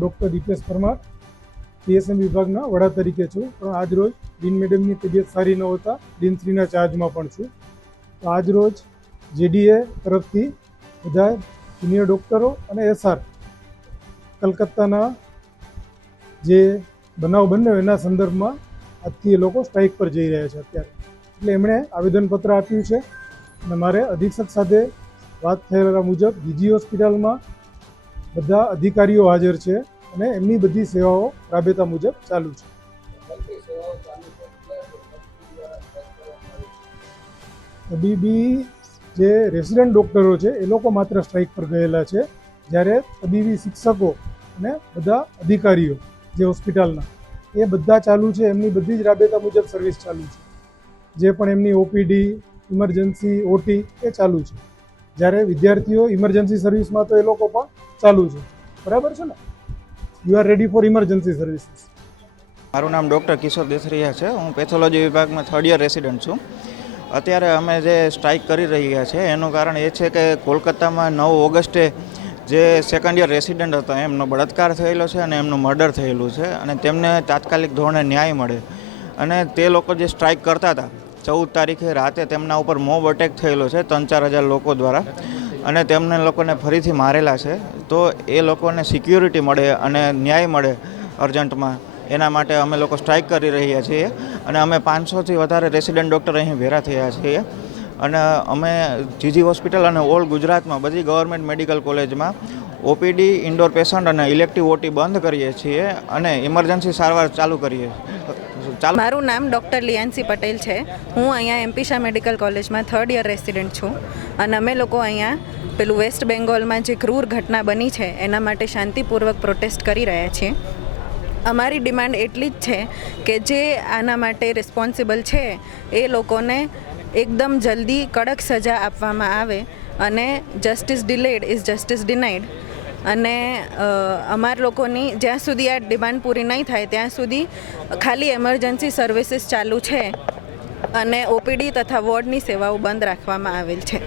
Doctor Dipesh Parmar PSM વિભાગના વડા તરીકે છું, પણ આજરોજ ડીન મેડમની તબિયત સારી ન હોતા ડીનશ્રીના ચાર્જમાં પણ છું. તો આજરોજ જેડીએ તરફથી બધા જુનિયર ડૉક્ટરો અને એસઆર કલકત્તાના જે બનાવ બન્યો એના સંદર્ભમાં આજથી એ લોકો સ્ટ્રાઇક પર જઈ રહ્યા છે અત્યારે. એટલે એમણે આવેદનપત્ર આપ્યું છે અને મારે અધિક્ષક સાથે વાત થયેલા મુજબ જીજી હોસ્પિટલમાં બધા અધિકારીઓ હાજર છે અને એમની બધી સેવાઓ રાબેતા મુજબ ચાલુ છે. તબીબી જે રેસિડન્ટ ડૉક્ટરો છે એ લોકો માત્ર સ્ટ્રાઇક પર ગયેલા છે, જ્યારે તબીબી શિક્ષકો અને બધા અધિકારીઓ જે હોસ્પિટલના એ બધા ચાલુ છે. એમની બધી જ રાબેતા મુજબ સર્વિસ ચાલુ છે. જે પણ એમની ઓપીડી, ઇમરજન્સી, ઓટી એ ચાલુ છે. જ્યારે વિદ્યાર્થીઓ ઇમરજન્સી સર્વિસમાં તો એ લોકો પણ ચાલુ છે. બરાબર છે ને? You are ready for emergency services. મારું નામ ડૉક્ટર કિશોર દેસરિયા છે. હું પેથોલોજી વિભાગમાં 3rd યર રેસિડન્ટ છું. અત્યારે અમે જે સ્ટ્રાઇક કરી રહ્યા છે એનું કારણ એ છે કે કોલકાતામાં 9 ઓગસ્ટે જે 2nd યર રેસિડન્ટ હતા એમનો બળાત્કાર થયેલો છે અને એમનું મર્ડર થયેલું છે અને તેમને તાત્કાલિક ધોરણે ન્યાય મળે. અને તે લોકો જે સ્ટ્રાઇક કરતા હતા 14 તારીખે રાતે તેમના ઉપર મોબ અટેક થયેલો છે 3-4 હજાર લોકો દ્વારા અને તેમને લોકોને ફરીથી મારેલા છે. તો એ લોકોને સિક્યુરિટી મળે અને ન્યાય મળે અર્જન્ટમાં, એના માટે અમે લોકો સ્ટ્રાઇક કરી રહ્યા છીએ. અને અમે 500થી વધારે રેસિડન્ટ ડૉક્ટર અહીં ભેગા થયા છીએ અને અમે જીજી હોસ્પિટલ અને ઓલ ગુજરાતમાં બધી ગવર્મેન્ટ મેડિકલ કોલેજમાં ઓપીડી, ઇન્ડોર પેશન્ટ અને ઇલેક્ટિવ ઓટી બંધ કરીએ છીએ અને ઇમરજન્સી સારવાર ચાલુ કરીએ. મારું નામ ડૉક્ટર લિયાન્સી પટેલ છે. હું અહીંયા એમપી શાહ મેડિકલ કોલેજમાં 3rd યર રેસિડન્ટ છું અને અમે લોકો અહીંયા પેલું વેસ્ટ બેંગોલમાં જે ક્રૂર ઘટના બની છે એના માટે શાંતિપૂર્વક પ્રોટેસ્ટ કરી રહ્યા છીએ. અમારી ડિમાન્ડ એટલી જ છે કે જે આના માટે રિસ્પોન્સિબલ છે એ લોકોને એકદમ જલ્દી કડક સજા આપવામાં આવે અને justice delayed is justice denied. અને અમારા લોકોની જ્યાં સુધી આ ડિમાન્ડ પૂરી નહીં થાય ત્યાં સુધી ખાલી એમરજન્સી સર્વિસીસ ચાલુ છે અને ઓપીડી તથા વોર્ડની સેવાઓ બંધ રાખવામાં આવેલ છે.